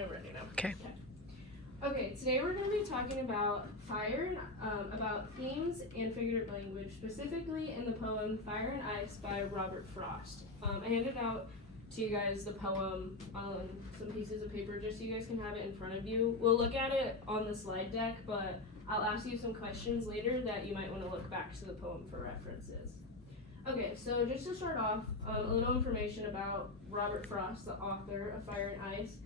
I'm ready now. Okay. Okay, today we're going to be talking about about themes and figurative language, specifically in the poem Fire and Ice by Robert Frost. I handed out to you guys the poem on some pieces of paper just so you guys can have it in front of you. We'll look at it on the slide deck, but I'll ask you some questions later that you might want to look back to the poem for references. Okay, so just to start off, a little information about Robert Frost, the author of Fire and Ice.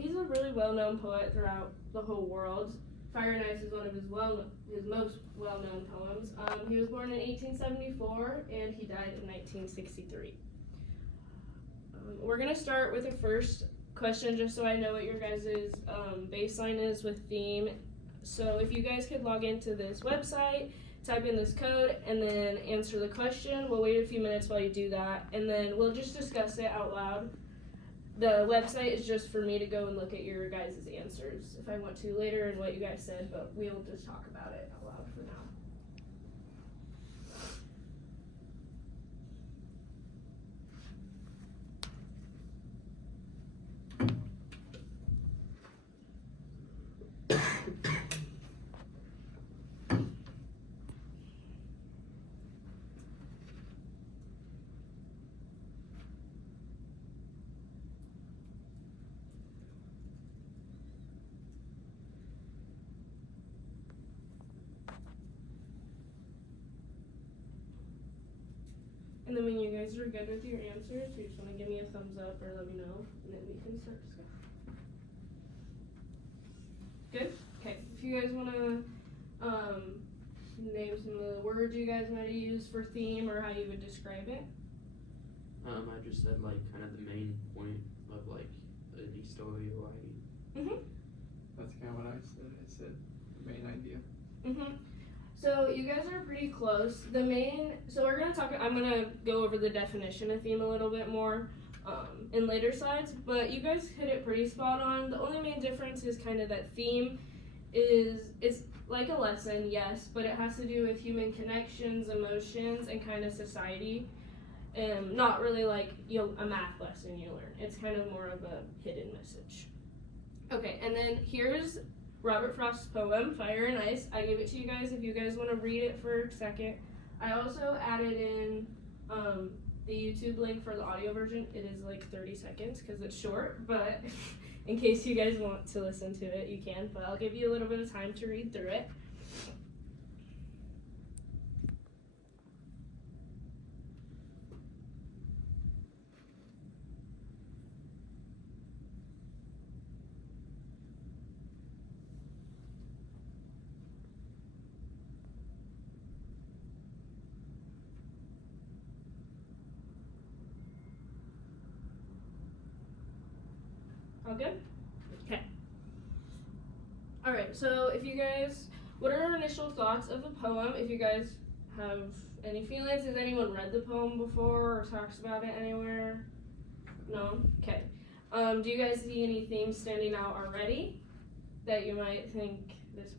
He's a really well-known poet throughout the whole world. Fire and Ice is one of his most well-known poems. He was born in 1874 and he died in 1963. We're going to start with the first question just so I know what your guys' baseline is with theme. So if you guys could log into this website, type in this code, and then answer the question. We'll wait a few minutes while you do that, and then we'll just discuss it out loud. The website is just for me to go and look at your guys' answers if I want to later and what you guys said, but we'll just talk about it out loud for now. And then when you guys are good with your answers, you just want to give me a thumbs up or let me know, and then we can start discussing. Good? Okay. If you guys want to name some of the words you guys might use for theme or how you would describe it. I just said like kind of the main point of like any story or writing. Mhm. That's kind of what I said. I said the main idea. Mhm. So you guys are pretty close. So I'm gonna go over the definition of theme a little bit more in later slides, but you guys hit it pretty spot on. The only main difference is kind of that theme it's like a lesson, yes, but it has to do with human connections, emotions, and kind of society. Not really like a math lesson you learn. It's kind of more of a hidden message. Okay, and then here's Robert Frost's poem, Fire and Ice. I gave it to you guys if you guys want to read it for a second. I also added in the YouTube link for the audio version. It is like 30 seconds because it's short, but in case you guys want to listen to it, you can. But I'll give you a little bit of time to read through it. All good? Okay. Alright, so what are your initial thoughts of the poem? If you guys have any feelings, has anyone read the poem before or talks about it anywhere? No? Okay. Do you guys see any themes standing out already that you might think this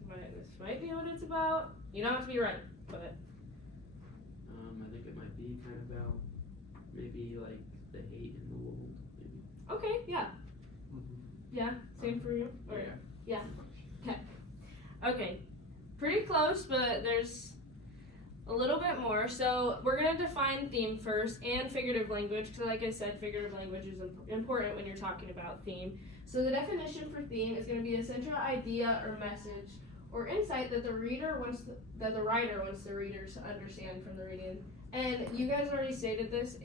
might be what it's about? You don't have to be right, but I think it might be kind of about maybe like the hate in the world, maybe. okay, yeah. Yeah, same for you? Or, yeah. Okay, pretty close, but there's a little bit more. So we're going to define theme first and figurative language, because like I said, figurative language is important when you're talking about theme. So the definition for theme is going to be a central idea or message or insight that the writer wants the readers to understand from the reading. And you guys already stated this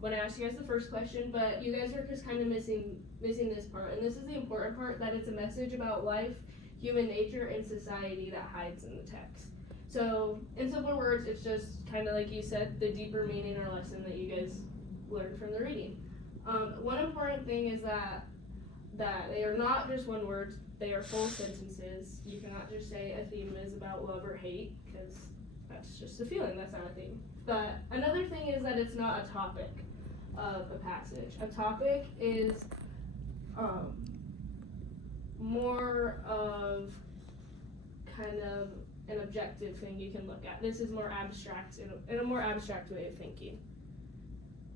when I asked you guys the first question, but you guys are just kind of missing this part. And this is the important part, that it's a message about life, human nature, and society that hides in the text. So in simple words, it's just kind of like you said, the deeper meaning or lesson that you guys learned from the reading. One important thing is that they are not just one word, they are full sentences. You cannot just say a theme is about love or hate, because that's just a feeling, that's not a theme. But another thing is that it's not a topic of a passage. A topic is more of kind of an objective thing you can look at. This is more abstract, in a more abstract way of thinking.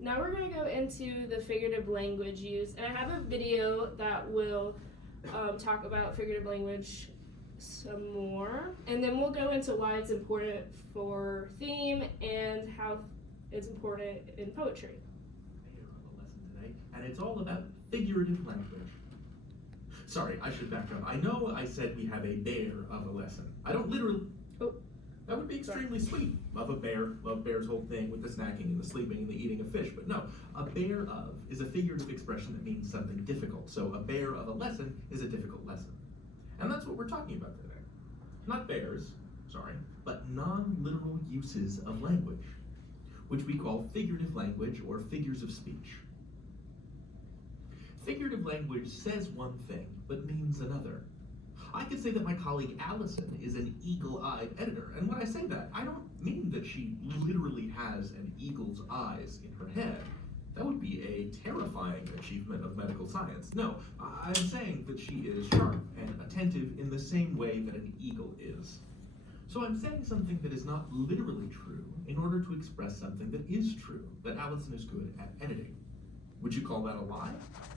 Now we're going to go into the figurative language use, and I have a video that will talk about figurative language some more, and then we'll go into why it's important for theme and how it's important in poetry. Bear of a lesson today, and it's all about figurative language. Sorry, I should back up. I know I said we have a bear of a lesson. I don't literally. Oh. That would be extremely sweet. Love a bear, love bear's whole thing with the snacking and the sleeping and the eating of fish. But no, a bear of is a figurative expression that means something difficult. So a bear of a lesson is a difficult lesson. And that's what we're talking about today. Not bears, sorry, but non-literal uses of language, which we call figurative language or figures of speech. Figurative language says one thing, but means another. I could say that my colleague Allison is an eagle-eyed editor, and when I say that, I don't mean that she literally has an eagle's eyes in her head. That would be a terrifying achievement of medical science. No, I'm saying that she is sharp and attentive in the same way that an eagle is. So I'm saying something that is not literally true in order to express something that is true, that Allison is good at editing. Would you call that a lie?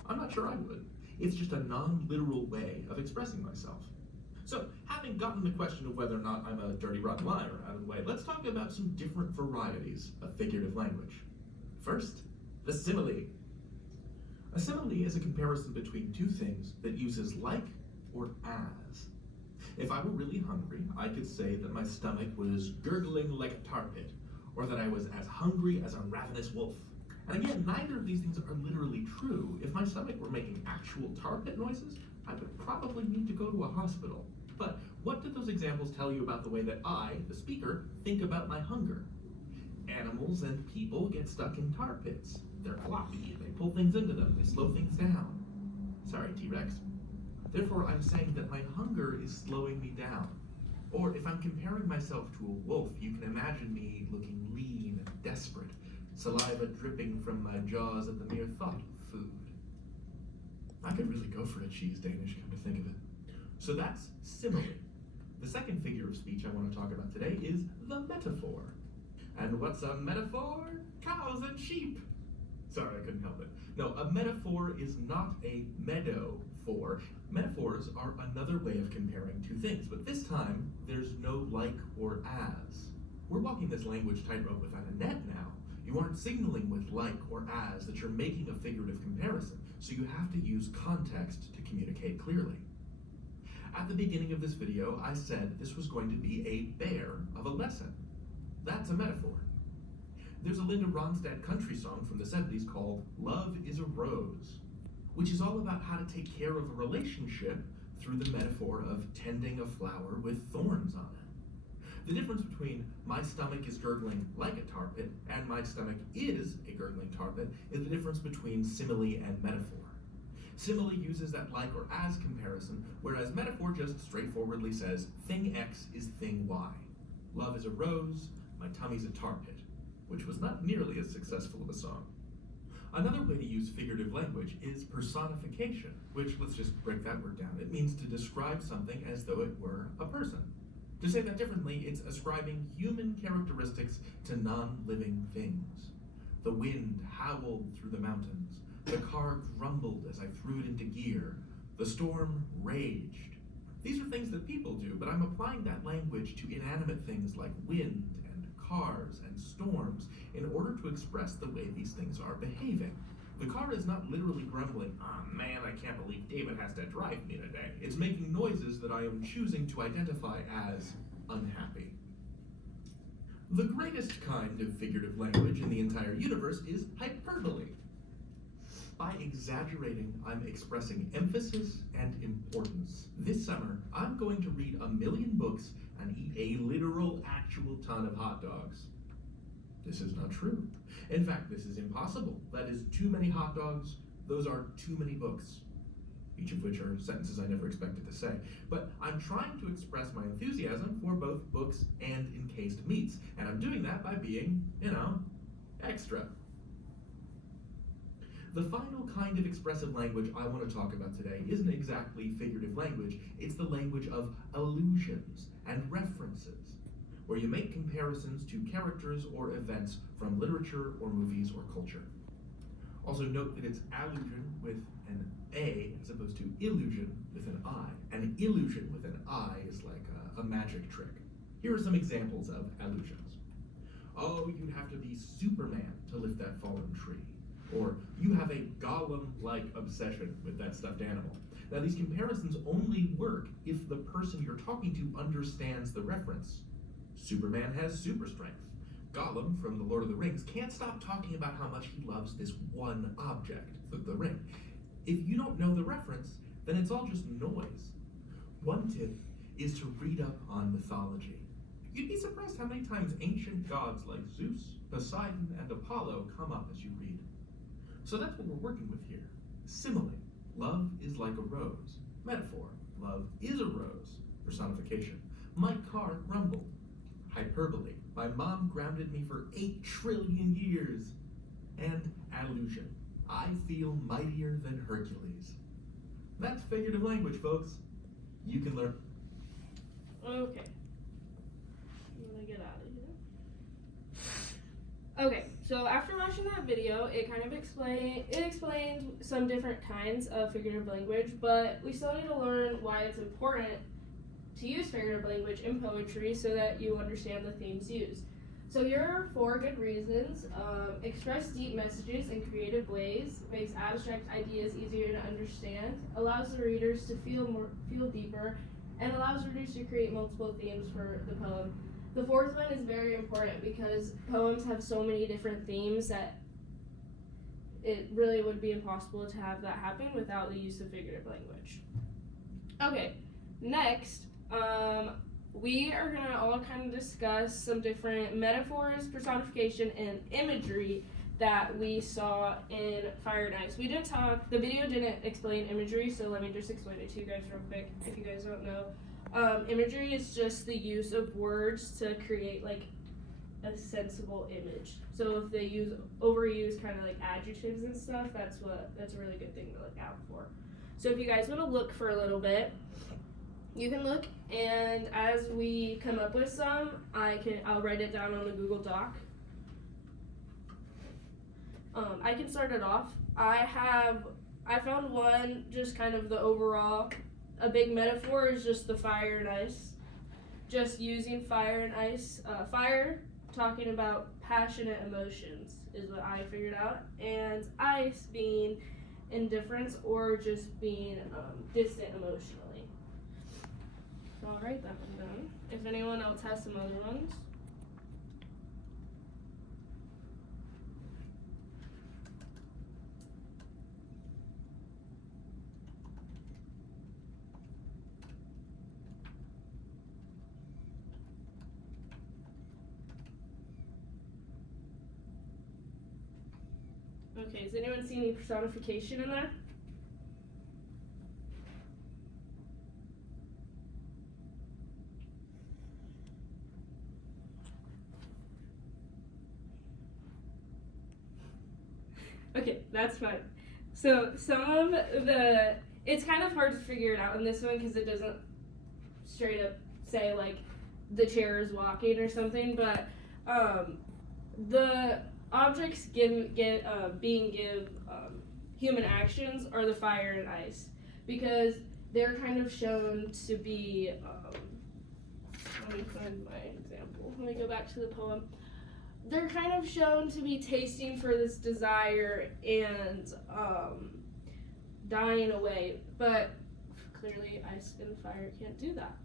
I'm not sure I would. It's just a non-literal way of expressing myself. So, having gotten the question of whether or not I'm a dirty rotten liar out of the way, let's talk about some different varieties of figurative language. First, the simile. A simile is a comparison between two things that uses like or as. If I were really hungry, I could say that my stomach was gurgling like a tar pit, or that I was as hungry as a ravenous wolf. And again, neither of these things are literally true. If my stomach were making actual tar pit noises, I would probably need to go to a hospital. But what do those examples tell you about the way that I, the speaker, think about my hunger? Animals and people get stuck in tar pits. They're floppy, they pull things into them, they slow things down. Sorry, T-Rex. Therefore, I'm saying that my hunger is slowing me down. Or if I'm comparing myself to a wolf, you can imagine me looking lean and desperate, saliva dripping from my jaws at the mere thought of food. I could really go for a cheese Danish, come to think of it. So that's simile. The second figure of speech I want to talk about today is the metaphor. And what's a metaphor? Cows and sheep. Sorry, I couldn't help it. No, a metaphor is not a meadow for. Metaphors are another way of comparing two things, but this time there's no like or as. We're walking this language tightrope without a net now. You aren't signaling with like or as that you're making a figurative comparison, so you have to use context to communicate clearly. At the beginning of this video, I said this was going to be a bear of a lesson. That's a metaphor. There's a Linda Ronstadt country song from the 70s called Love is a Rose, which is all about how to take care of a relationship through the metaphor of tending a flower with thorns on it. The difference between my stomach is gurgling like a tar pit and my stomach is a gurgling tar pit is the difference between simile and metaphor. Simile uses that like or as comparison, whereas metaphor just straightforwardly says thing X is thing Y. Love is a rose, my tummy's a tar pit, which was not nearly as successful of a song. Another way to use figurative language is personification, which, let's just break that word down. It means to describe something as though it were a person. To say that differently, it's ascribing human characteristics to non-living things. The wind howled through the mountains. The car grumbled as I threw it into gear. The storm raged. These are things that people do, but I'm applying that language to inanimate things like wind and cars and storms in order to express the way these things are behaving. The car is not literally grumbling, "Oh man, I can't believe David has to drive me today." It's making noises that I am choosing to identify as unhappy. The greatest kind of figurative language in the entire universe is hyperbole. By exaggerating, I'm expressing emphasis and importance. This summer, I'm going to read 1,000,000 books and eat a literal, actual ton of hot dogs. This is not true. In fact, this is impossible. That is too many hot dogs. Those are too many books. Each of which are sentences I never expected to say. But I'm trying to express my enthusiasm for both books and encased meats. And I'm doing that by being, extra. The final kind of expressive language I want to talk about today isn't exactly figurative language, it's the language of allusions and references, where you make comparisons to characters or events from literature or movies or culture. Also note that it's allusion with an A as opposed to illusion with an I. An illusion with an I is like a magic trick. Here are some examples of allusions. Oh, you'd have to be Superman to lift that fallen tree. Or, you have a Gollum-like obsession with that stuffed animal. Now, these comparisons only work if the person you're talking to understands the reference. Superman has super strength. Gollum from The Lord of the Rings can't stop talking about how much he loves this one object, the ring. If you don't know the reference, then it's all just noise. One tip is to read up on mythology. You'd be surprised how many times ancient gods like Zeus, Poseidon, and Apollo come up as you read. So that's what we're working with here. Simile, love is like a rose. Metaphor, love is a rose. Personification, my car rumbled. Hyperbole, my mom grounded me for 8 trillion years. And allusion, I feel mightier than Hercules. That's figurative language, folks. You can learn. Okay. I'm gonna get out of here. Okay, so after watching that video, it kind of explained some different kinds of figurative language, but we still need to learn why it's important to use figurative language in poetry so that you understand the themes used. So here are 4 good reasons. Express deep messages in creative ways, makes abstract ideas easier to understand, allows the readers to feel deeper, and allows readers to create multiple themes for the poem. The 4th one is very important because poems have so many different themes that it really would be impossible to have that happen without the use of figurative language. Okay, next, we are going to all kind of discuss some different metaphors, personification, and imagery that we saw in Fire and Ice. The video didn't explain imagery, so let me just explain it to you guys real quick if you guys don't know. Imagery is just the use of words to create like a sensible image. So if they overuse kind of like adjectives and stuff, that's a really good thing to look out for. So if you guys want to look for a little bit, you can look, and as we come up with some, I'll write it down on the Google Doc. I can start it off. I found one, just kind of the overall. A big metaphor is just the fire and ice. Just using fire and ice. Fire, talking about passionate emotions, is what I figured out. And ice being indifference or just being distant emotionally. So I'll write that one down. If anyone else has some other ones. Okay, does anyone see any personification in there? Okay, that's fine. So it's kind of hard to figure it out in this one because it doesn't straight up say like the chair is walking or something, but the objects being human actions are the fire and ice because they're kind of shown to be. Let me find my example. Let me go back to the poem. They're kind of shown to be tasting for this desire and dying away, but clearly ice and fire can't do that.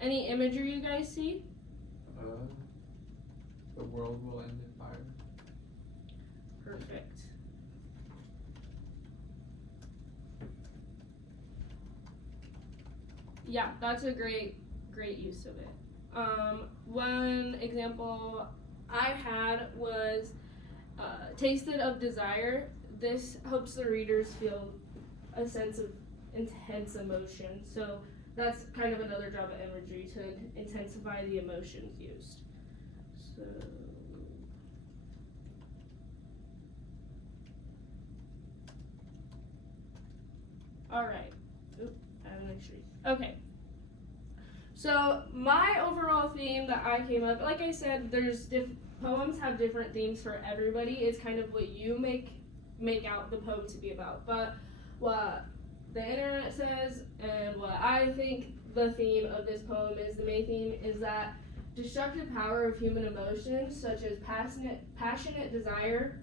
Any imagery you guys see? The world will end in fire. Perfect. Yeah, that's a great use of it. One example I had was tasted of desire. This helps the readers feel a sense of intense emotion. So that's kind of another job of imagery, to intensify the emotions used. So all right. Oop, I have an extra. Okay. So my overall theme that I came up, like I said, there's poems have different themes for everybody. It's kind of what you make out the poem to be about. But what the internet says and what I think the theme of this poem is, the main theme, is that destructive power of human emotions such as passionate desire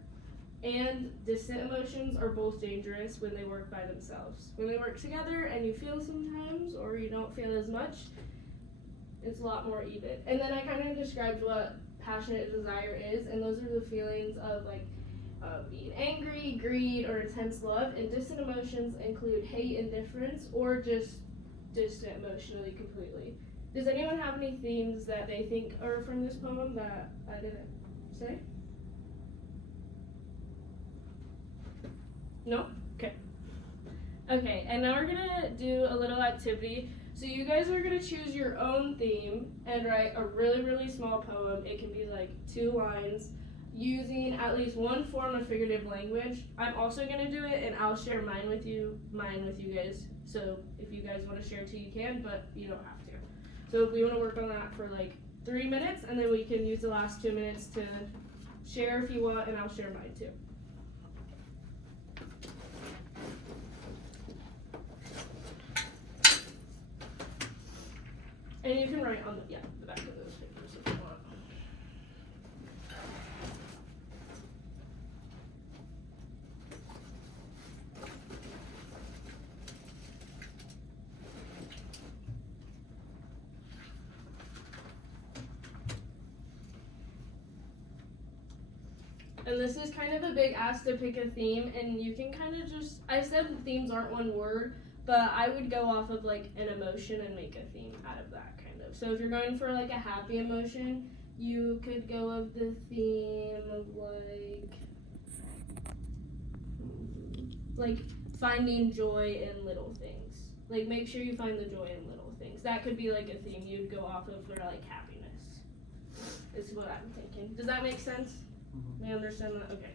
and distant emotions are both dangerous when they work by themselves. When they work together and you feel sometimes or you don't feel as much, it's a lot more even. And then I kind of described what passionate desire is, and those are the feelings of being angry, greed, or intense love. And distant emotions include hate, indifference, or just distant emotionally completely. Does anyone have any themes that they think are from this poem that I didn't say? No? Okay. Okay, and now we're gonna do a little activity. So you guys are gonna choose your own theme and write a really, really small poem. It can be like 2 lines using at least one form of figurative language. I'm also gonna do it and I'll share mine with you guys. So if you guys wanna share too, you can, but you don't have to. So if we wanna work on that for like 3 minutes, and then we can use the last 2 minutes to share if you want, and I'll share mine too. And you can write on the back of those papers if you want. And this is kind of a big ask to pick a theme, and you can kind of just, I said themes aren't one word, but I would go off of like an emotion and make a theme out of that kind of. So if you're going for like a happy emotion, you could go of the theme of like finding joy in little things. Like make sure you find the joy in little things. That could be like a theme you'd go off of for like happiness. Is what I'm thinking. Does that make sense? You understand that? Okay.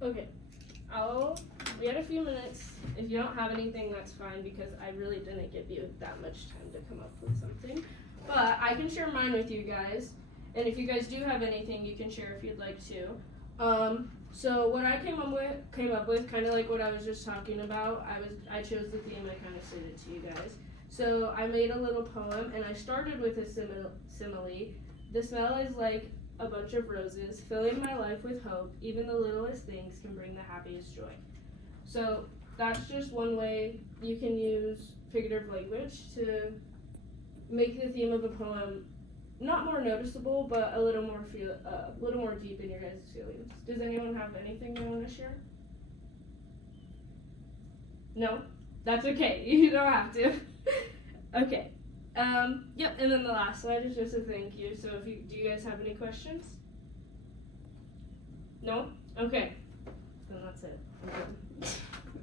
Okay, we had a few minutes. If you don't have anything, that's fine, because I really didn't give you that much time to come up with something. But I can share mine with you guys, and if you guys do have anything, you can share if you'd like to. So what I came up with, kind of like what I was just talking about, I chose the theme, I kind of said it to you guys. So I made a little poem, and I started with a simile. The smell is like a bunch of roses, filling my life with hope. Even the littlest things can bring the happiest joy. So that's just one way you can use figurative language to make the theme of a poem not more noticeable, but a little more deep in your guys' feelings. Does anyone have anything they want to share? No? That's okay. You don't have to. Okay. Yep, and then the last slide is just a thank you. So do you guys have any questions? No? Okay. Then that's it.